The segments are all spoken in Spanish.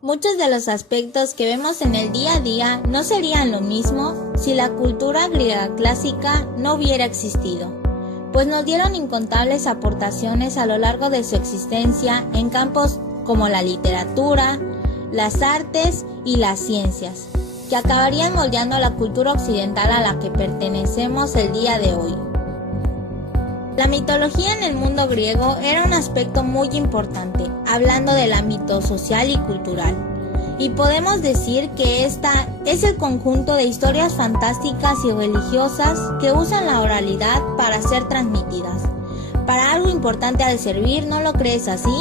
Muchos de los aspectos que vemos en el día a día no serían lo mismo si la cultura griega clásica no hubiera existido, pues nos dieron incontables aportaciones a lo largo de su existencia en campos como la literatura, las artes y las ciencias, que acabarían moldeando a la cultura occidental a la que pertenecemos el día de hoy. La mitología en el mundo griego era un aspecto muy importante, hablando del ámbito social y cultural. Y podemos decir que esta es el conjunto de historias fantásticas y religiosas que usan la oralidad para ser transmitidas. Para algo importante ha de servir, ¿no lo crees así?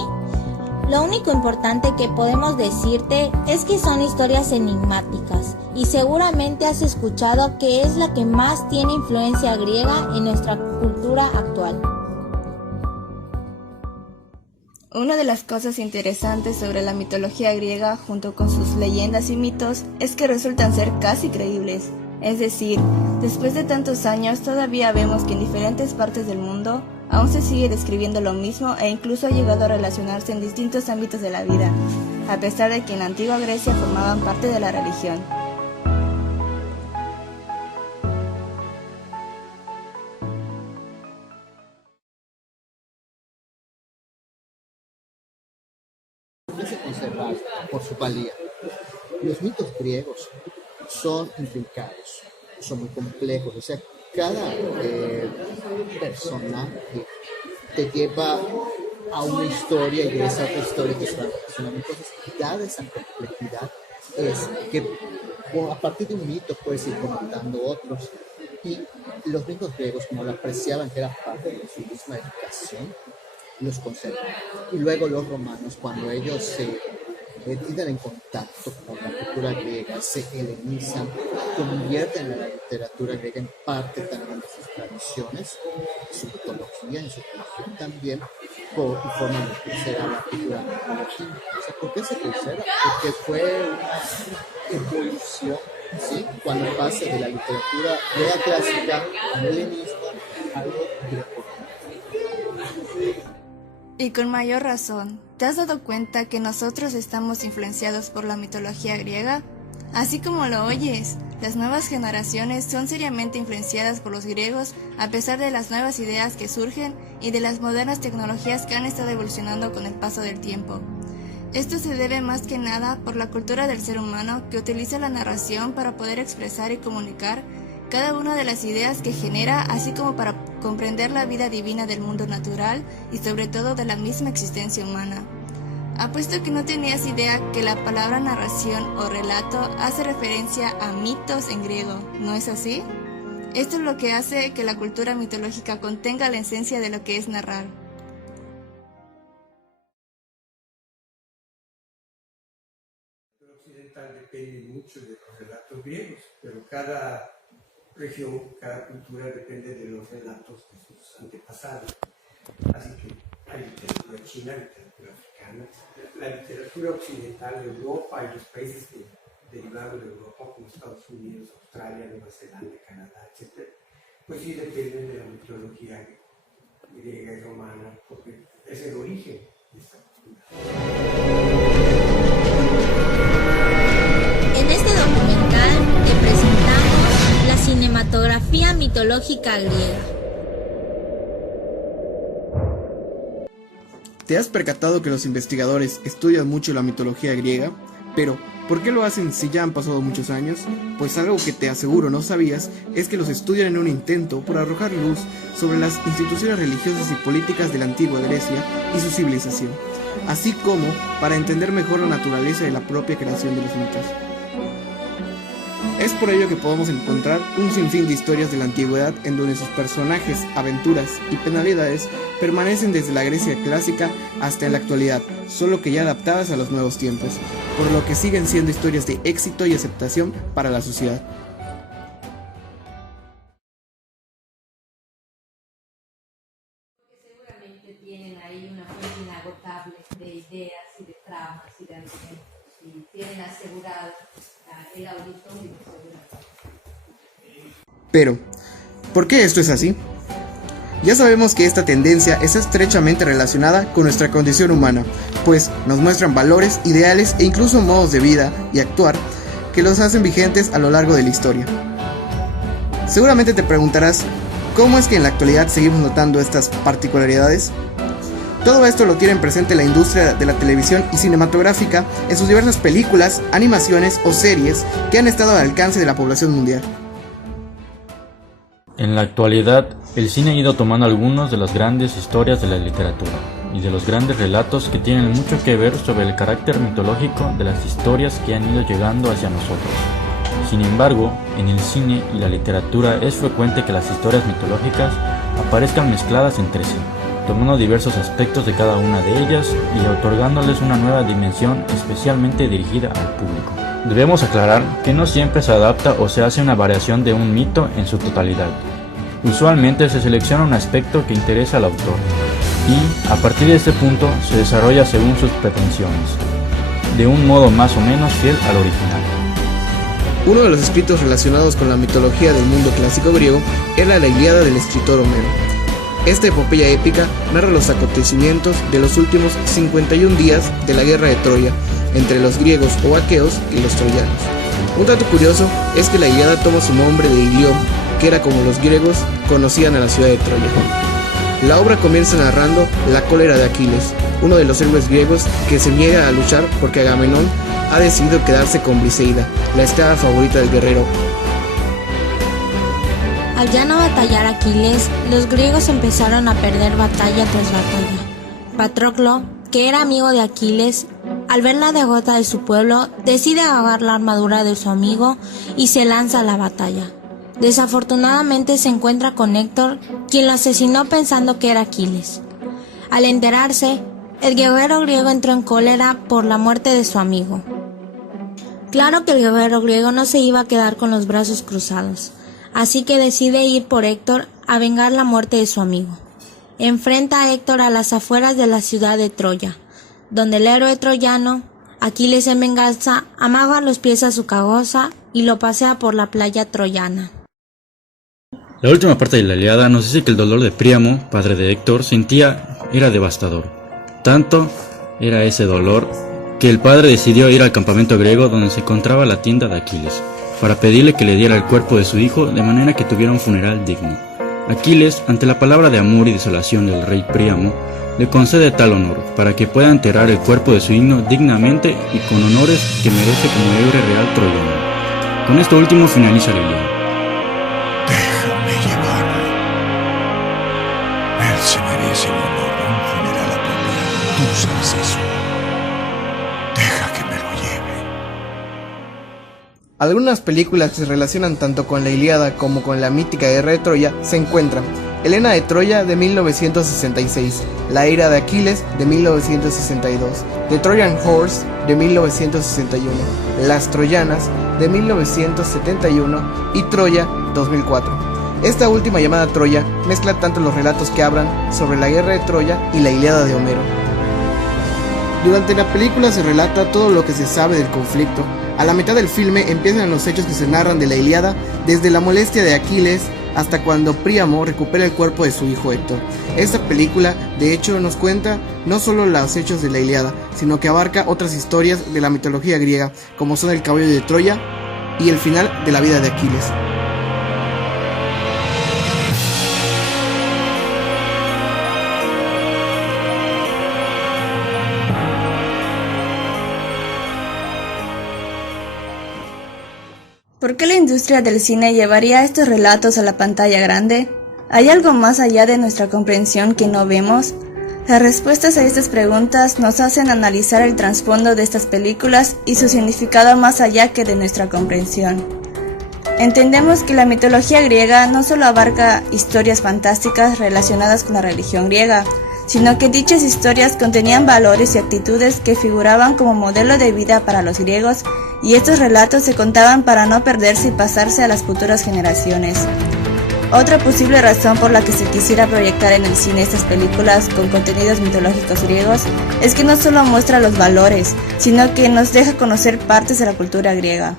Lo único importante que podemos decirte es que son historias enigmáticas y seguramente has escuchado que es la que más tiene influencia griega en nuestra cultura actual. Una de las cosas interesantes sobre la mitología griega junto con sus leyendas y mitos es que resultan ser casi creíbles. Es decir, después de tantos años todavía vemos que en diferentes partes del mundo aún se sigue describiendo lo mismo e incluso ha llegado a relacionarse en distintos ámbitos de la vida, a pesar de que en la antigua Grecia formaban parte de la religión. Se conservar por su valía. Los mitos griegos son intrincados, son muy complejos, o sea, cada personaje te lleva a una historia y de esa otra historia te está relacionando. Entonces, dada esa complejidad, es que a partir de un mito puedes ir conectando otros. Y los mitos griegos, como lo apreciaban, que era parte de su misma educación, los conservan. Y luego los romanos, cuando ellos se entran en contacto con la cultura griega, se helenizan, convierten a la literatura griega en parte también de sus tradiciones, su mitología, en su religión también, y forman lo que será la cultura latina. O sea, ¿por qué se conserva? Porque fue una evolución, ¿sí? Cuando pasa de la literatura griega clásica al helenismo, algo greco. Y con mayor razón, ¿te has dado cuenta que nosotros estamos influenciados por la mitología griega? Así como lo oyes, las nuevas generaciones son seriamente influenciadas por los griegos a pesar de las nuevas ideas que surgen y de las modernas tecnologías que han estado evolucionando con el paso del tiempo. Esto se debe más que nada por la cultura del ser humano que utiliza la narración para poder expresar y comunicar cada una de las ideas que genera, así como para comprender la vida divina del mundo natural y sobre todo de la misma existencia humana. Apuesto que no tenías idea que la palabra narración o relato hace referencia a mitos en griego, ¿no es así? Esto es lo que hace que la cultura mitológica contenga la esencia de lo que es narrar. La cultura occidental depende mucho de los relatos griegos, pero cada región, cada cultura depende de los relatos de sus antepasados. Así que hay literatura china, literatura africana, la literatura occidental de Europa y los países derivados de Europa, como Estados Unidos, Australia, Nueva Zelanda, Canadá, etc., pues sí dependen de la mitología griega y romana, porque es el origen de esta cultura. En este documental te presentamos la cinematografía mitológica griega. ¿Te has percatado que los investigadores estudian mucho la mitología griega? Pero, ¿por qué lo hacen si ya han pasado muchos años? Pues algo que te aseguro no sabías es que los estudian en un intento por arrojar luz sobre las instituciones religiosas y políticas de la antigua Grecia y su civilización, así como para entender mejor la naturaleza y la propia creación de los mitos. Es por ello que podemos encontrar un sinfín de historias de la antigüedad en donde sus personajes, aventuras y penalidades permanecen desde la Grecia clásica hasta en la actualidad, solo que ya adaptadas a los nuevos tiempos, por lo que siguen siendo historias de éxito y aceptación para la sociedad. Seguramente tienen ahí una fuente inagotable de ideas y de tramas y de argumentos y tienen asegurado el auditorio seguramente. Pero, ¿por qué esto es así? Ya sabemos que esta tendencia está estrechamente relacionada con nuestra condición humana, pues nos muestran valores, ideales e incluso modos de vida y actuar que los hacen vigentes a lo largo de la historia. Seguramente te preguntarás, ¿cómo es que en la actualidad seguimos notando estas particularidades? Todo esto lo tiene presente la industria de la televisión y cinematográfica en sus diversas películas, animaciones o series que han estado al alcance de la población mundial. En la actualidad, el cine ha ido tomando algunas de las grandes historias de la literatura y de los grandes relatos que tienen mucho que ver sobre el carácter mitológico de las historias que han ido llegando hacia nosotros. Sin embargo, en el cine y la literatura es frecuente que las historias mitológicas aparezcan mezcladas entre sí, tomando diversos aspectos de cada una de ellas y otorgándoles una nueva dimensión especialmente dirigida al público. Debemos aclarar que no siempre se adapta o se hace una variación de un mito en su totalidad. Usualmente se selecciona un aspecto que interesa al autor y, a partir de este punto, se desarrolla según sus pretensiones, de un modo más o menos fiel al original. Uno de los escritos relacionados con la mitología del mundo clásico griego era la Ilíada del escritor Homero. Esta epopeya épica narra los acontecimientos de los últimos 51 días de la guerra de Troya entre los griegos o aqueos y los troyanos. Un dato curioso es que la Ilíada toma su nombre de Ilión, que era como los griegos conocían a la ciudad de Troya. La obra comienza narrando la cólera de Aquiles, uno de los héroes griegos que se niega a luchar porque Agamenón ha decidido quedarse con Briseida, la esclava favorita del guerrero. Al ya no batallar Aquiles, los griegos empezaron a perder batalla tras batalla. Patroclo, que era amigo de Aquiles, al ver la derrota de su pueblo, decide agarrar la armadura de su amigo y se lanza a la batalla. Desafortunadamente se encuentra con Héctor, quien lo asesinó pensando que era Aquiles. Al enterarse, el guerrero griego entró en cólera por la muerte de su amigo. Claro que el guerrero griego no se iba a quedar con los brazos cruzados, así que decide ir por Héctor a vengar la muerte de su amigo. Enfrenta a Héctor a las afueras de la ciudad de Troya, donde el héroe troyano, Aquiles en venganza, amarra los pies a su carroza y lo pasea por la playa troyana. La última parte de la Ilíada nos dice que el dolor de Príamo, padre de Héctor, sentía era devastador. Tanto era ese dolor que el padre decidió ir al campamento griego donde se encontraba la tienda de Aquiles, para pedirle que le diera el cuerpo de su hijo de manera que tuviera un funeral digno. Aquiles, ante la palabra de amor y desolación del rey Príamo, le concede tal honor, para que pueda enterrar el cuerpo de su hijo dignamente y con honores que merece como héroe real troyano. Con esto último finaliza la Ilíada. Déjame llevarlo. Él se merece el honor de un funeral apropiado. Tú sabes eso. Deja que me lo lleve. Algunas películas que se relacionan tanto con la Ilíada como con la mítica guerra de Troya se encuentran Helena de Troya de 1966, La ira de Aquiles de 1962, The Trojan Horse de 1961, Las Troyanas de 1971 y Troya 2004. Esta última, llamada Troya, mezcla tanto los relatos que hablan sobre la guerra de Troya y la Ilíada de Homero. Durante la película se relata todo lo que se sabe del conflicto. A la mitad del filme empiezan los hechos que se narran de la Ilíada, desde la molestia de Aquiles hasta cuando Príamo recupera el cuerpo de su hijo Héctor. Esta película, de hecho, nos cuenta no solo los hechos de la Ilíada, sino que abarca otras historias de la mitología griega, como son el caballo de Troya y el final de la vida de Aquiles. ¿Por qué la industria del cine llevaría estos relatos a la pantalla grande? ¿Hay algo más allá de nuestra comprensión que no vemos? Las respuestas a estas preguntas nos hacen analizar el trasfondo de estas películas y su significado más allá que de nuestra comprensión. Entendemos que la mitología griega no solo abarca historias fantásticas relacionadas con la religión griega, sino que dichas historias contenían valores y actitudes que figuraban como modelo de vida para los griegos, y estos relatos se contaban para no perderse y pasarse a las futuras generaciones. Otra posible razón por la que se quisiera proyectar en el cine estas películas con contenidos mitológicos griegos es que no solo muestra los valores, sino que nos deja conocer partes de la cultura griega.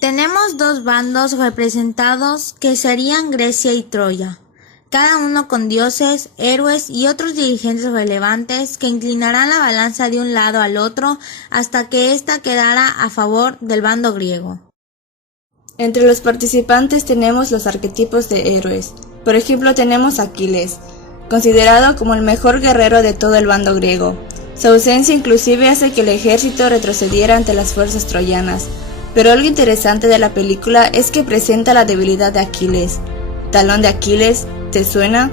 Tenemos dos bandos representados que serían Grecia y Troya. cada uno con dioses, héroes y otros dirigentes relevantes que inclinarán la balanza de un lado al otro hasta que ésta quedara a favor del bando griego. Entre los participantes tenemos los arquetipos de héroes. Por ejemplo, tenemos a Aquiles, considerado como el mejor guerrero de todo el bando griego. Su ausencia inclusive hace que el ejército retrocediera ante las fuerzas troyanas. Pero algo interesante de la película es que presenta la debilidad de Aquiles. ¿Talón de Aquiles? ¿Te suena?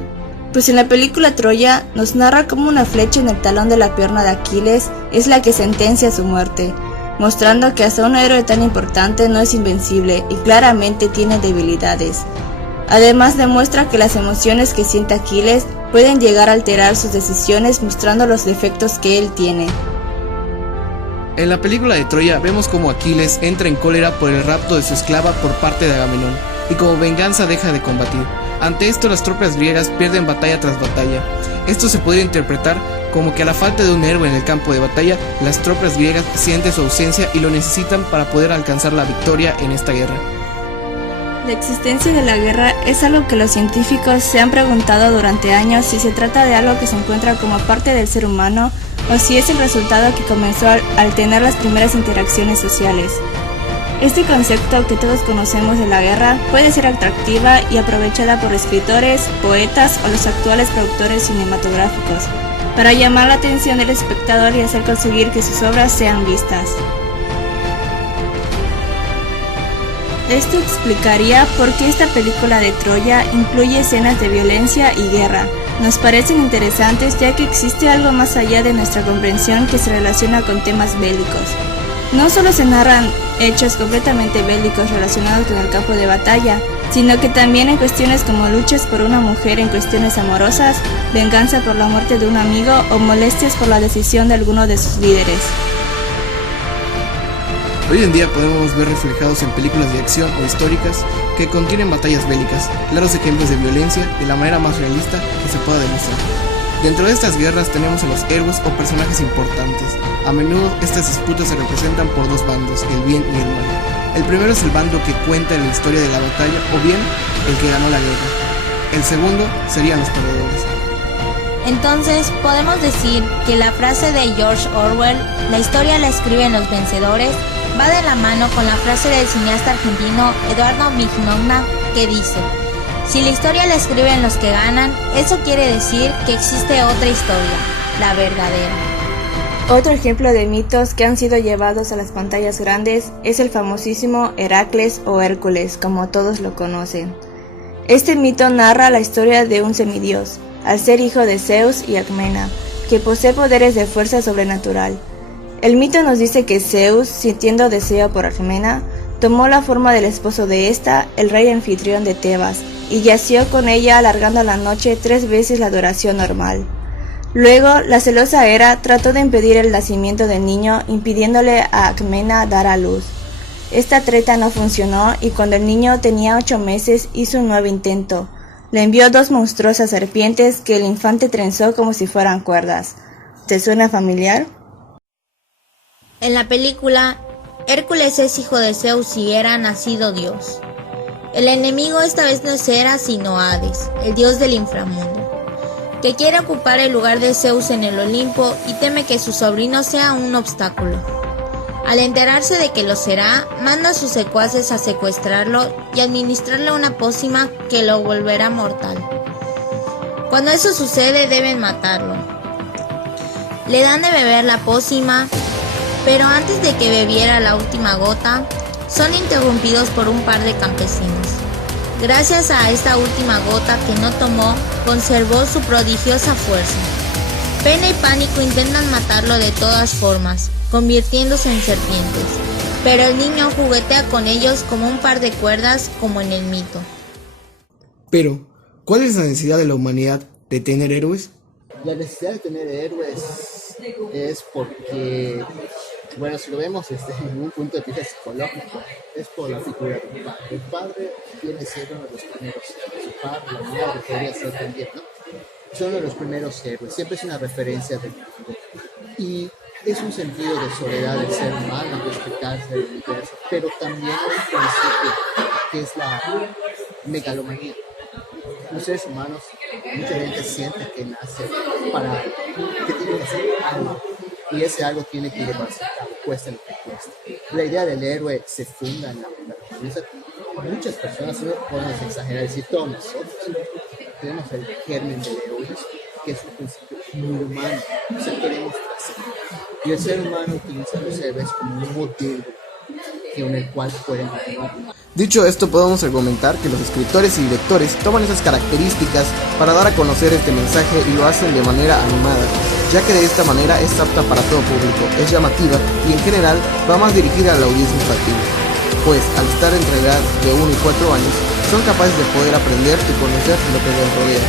Pues en la película Troya nos narra cómo una flecha en el talón de la pierna de Aquiles es la que sentencia su muerte, mostrando que hasta un héroe tan importante no es invencible y claramente tiene debilidades. Además demuestra que las emociones que siente Aquiles pueden llegar a alterar sus decisiones, mostrando los defectos que él tiene. En la película de Troya vemos como Aquiles entra en cólera por el rapto de su esclava por parte de Agamenón y como venganza deja de combatir. Ante esto las tropas griegas pierden batalla tras batalla. Esto se podría interpretar como que a la falta de un héroe en el campo de batalla, las tropas griegas sienten su ausencia y lo necesitan para poder alcanzar la victoria en esta guerra. La existencia de la guerra es algo que los científicos se han preguntado durante años si se trata de algo que se encuentra como parte del ser humano o si es el resultado que comenzó al tener las primeras interacciones sociales. Este concepto que todos conocemos de la guerra puede ser atractiva y aprovechada por escritores, poetas o los actuales productores cinematográficos para llamar la atención del espectador y hacer conseguir que sus obras sean vistas. Esto explicaría por qué esta película de Troya incluye escenas de violencia y guerra. Nos parecen interesantes ya que existe algo más allá de nuestra comprensión que se relaciona con temas bélicos. No solo se narran hechos completamente bélicos relacionados con el campo de batalla, sino que también en cuestiones como luchas por una mujer en cuestiones amorosas, venganza por la muerte de un amigo o molestias por la decisión de alguno de sus líderes. Hoy en día podemos ver reflejados en películas de acción o históricas que contienen batallas bélicas, claros ejemplos de violencia de la manera más realista que se pueda demostrar. Dentro de estas guerras tenemos a los héroes o personajes importantes. A menudo estas disputas se representan por dos bandos, el bien y el mal. El primero es el bando que cuenta la historia de la batalla o bien el que ganó la guerra. El segundo serían los perdedores. Entonces, podemos decir que la frase de George Orwell, la historia la escriben los vencedores, va de la mano con la frase del cineasta argentino Eduardo Mignola, que dice: si la historia la escriben los que ganan, eso quiere decir que existe otra historia, la verdadera. Otro ejemplo de mitos que han sido llevados a las pantallas grandes es el famosísimo Heracles o Hércules, como todos lo conocen. Este mito narra la historia de un semidios, al ser hijo de Zeus y Alcmena, que posee poderes de fuerza sobrenatural. El mito nos dice que Zeus, sintiendo deseo por Alcmena, tomó la forma del esposo de esta, el rey anfitrión de Tebas, y yació con ella alargando la noche 3 veces la duración normal. Luego, la celosa Hera trató de impedir el nacimiento del niño, impidiéndole a Alcmena dar a luz. Esta treta no funcionó y cuando el niño tenía 8 meses hizo un nuevo intento. Le envió 2 monstruosas serpientes que el infante trenzó como si fueran cuerdas. ¿Te suena familiar? En la película, Hércules es hijo de Zeus y Hera, nacido dios. El enemigo esta vez no es Hera sino Hades, el dios del inframundo, que quiere ocupar el lugar de Zeus en el Olimpo y teme que su sobrino sea un obstáculo. Al enterarse de que lo será, manda a sus secuaces a secuestrarlo y administrarle una pócima que lo volverá mortal. Cuando eso sucede, deben matarlo. Le dan de beber la pócima, pero antes de que bebiera la última gota, son interrumpidos por un par de campesinos. Gracias a esta última gota que no tomó, conservó su prodigiosa fuerza. Pena y pánico intentan matarlo de todas formas, convirtiéndose en serpientes, pero el niño juguetea con ellos como un par de cuerdas, como en el mito. Pero, ¿cuál es la necesidad de la humanidad de tener héroes? La necesidad de tener héroes es porque, bueno, si lo vemos desde un punto de vista psicológico, es por la figura del padre. El padre viene siendo uno de los primeros héroes. Su padre, la madre, podría ser también, ¿no? Son uno de los primeros héroes. Siempre es una referencia del mundo. Y es un sentido de soledad del ser humano, de explicarse del universo, pero también hay un principio que es la megalomanía. los seres humanos, mucha gente siente que nace para que tiene que hacer algo, y ese algo tiene que llevarse a cabo, cueste lo que cueste. La idea del héroe se funda en la naturaleza. Muchas personas, no podemos exagerar, decir todos nosotros tenemos el germen del heroísmo, que es un principio muy humano, o sea, queremos trascender. Y el ser humano utiliza los héroes como un modelo en el cual pueden actuar. Dicho esto, podemos argumentar que los escritores y directores toman esas características para dar a conocer este mensaje y lo hacen de manera animada, ya que de esta manera es apta para todo público, es llamativa y en general va más dirigida a la audiencia infantil, pues al estar entre edad de 1 y 4 años son capaces de poder aprender y conocer lo que les rodea,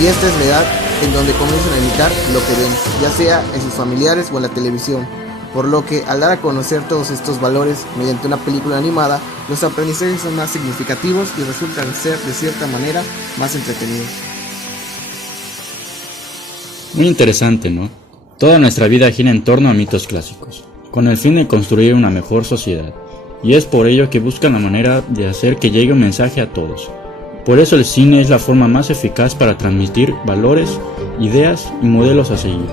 y esta es la edad en donde comienzan a imitar lo que ven, ya sea en sus familiares o en la televisión, por lo que al dar a conocer todos estos valores mediante una película animada, los aprendizajes son más significativos y resultan ser de cierta manera más entretenidos. Muy interesante, ¿no? Toda nuestra vida gira en torno a mitos clásicos, con el fin de construir una mejor sociedad, y es por ello que buscan la manera de hacer que llegue un mensaje a todos. Por eso el cine es la forma más eficaz para transmitir valores, ideas y modelos a seguir.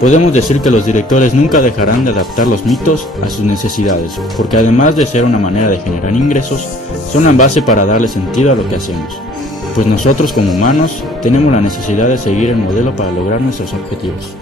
Podemos decir que los directores nunca dejarán de adaptar los mitos a sus necesidades, porque además de ser una manera de generar ingresos, son la base para darle sentido a lo que hacemos, pues nosotros como humanos tenemos la necesidad de seguir el modelo para lograr nuestros objetivos.